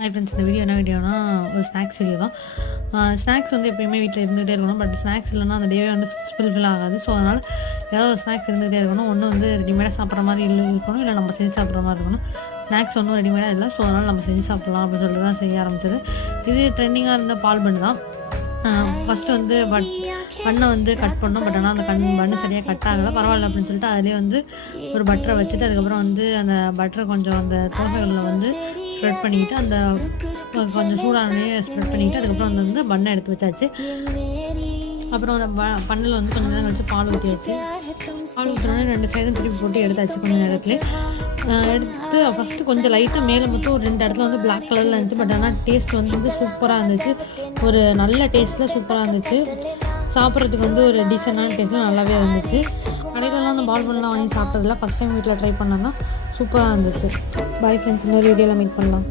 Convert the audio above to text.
Hi friends, இந்த video என்ன வீடியோனா ஒரு ஸ்நாக்ஸ் வீடியோ தான். ஸ்நாக்ஸ் வந்து எப்பயுமே வீட்டில் இருந்துகிட்டே இருக்கணும். பட் ஸ்நாக்ஸ் இல்லைனா அந்த டேவே வந்து ஃபில் ஆகாது. ஸோ அதனால் ஏதாவது ஒரு ஸ்நாக்ஸ் இருந்துகிட்டே இருக்கணும். ஒன்று வந்து ரெடிமேடாக சாப்பிட்ற மாதிரி இருக்கணும், இல்லை நம்ம செஞ்சு சாப்பிட்ற மாதிரி இருக்கணும். ஸ்நாக்ஸ் ஒன்றும் ரெடிமேடாக இல்லை, ஸோ அதனால் நம்ம செஞ்சு சாப்பிட்லாம் அப்படின்னு சொல்லிட்டு தான் செய்ய ஆரம்பிச்சது. இது ட்ரெண்டிங்காக இருந்த பால் பண்ணு தான். ஃபஸ்ட்டு வந்து பண்ணை வந்து கட் பண்ணோம். பட் ஆனால் அந்த பண்ணு சரியாக கட் ஆகலை. பரவாயில்ல அப்படின்னு சொல்லிட்டு அதிலே வந்து ஒரு பட்டரை வச்சுட்டு அதுக்கப்புறம் வந்து அந்த பட்டரை கொஞ்சம் அந்த தோசைகளில் வந்து ஸ்ப்ரெட் பண்ணிக்கிட்டு அந்த கொஞ்சம் சூடானே ஸ்ப்ரெட் பண்ணிக்கிட்டு அதுக்கப்புறம் வந்து பண்ணை எடுத்து வச்சாச்சு. அப்புறம் அந்த பண்ணில் வந்து கொஞ்சம் நேரம் கழிச்சு பால் ஊற்றியாச்சு. பால் ஊற்றினோடனே 2 சைடும் திருப்பி போட்டு எடுத்தாச்சு கொஞ்சம் நேரத்துலேயே. எடுத்து ஃபஸ்ட்டு கொஞ்சம் லைட்டாக மேலே மட்டும் ஒரு 2 இடத்துல வந்து பிளாக் கலரில் இருந்துச்சு. பட் ஆனால் டேஸ்ட் வந்து சூப்பராக இருந்துச்சு. ஒரு நல்ல டேஸ்ட்டில் சூப்பராக இருந்துச்சு. சாப்பிட்றதுக்கு வந்து ஒரு டீசெண்டான டேஸ்ட்டில் நல்லாவே இருந்துச்சு. கடையிலலாம் அந்த பால் பண்ணலாம் வாங்கி சாப்பிட்டதில்ல, ஃபஸ்ட் டைம் வீட்டில் ட்ரை பண்ணால் தான் சூப்பராக இருந்துச்சு. பாய் ஃப்ரெண்ட்ஸ், இன்னொரு வீடியோவில் மீட் பண்ணலாம்.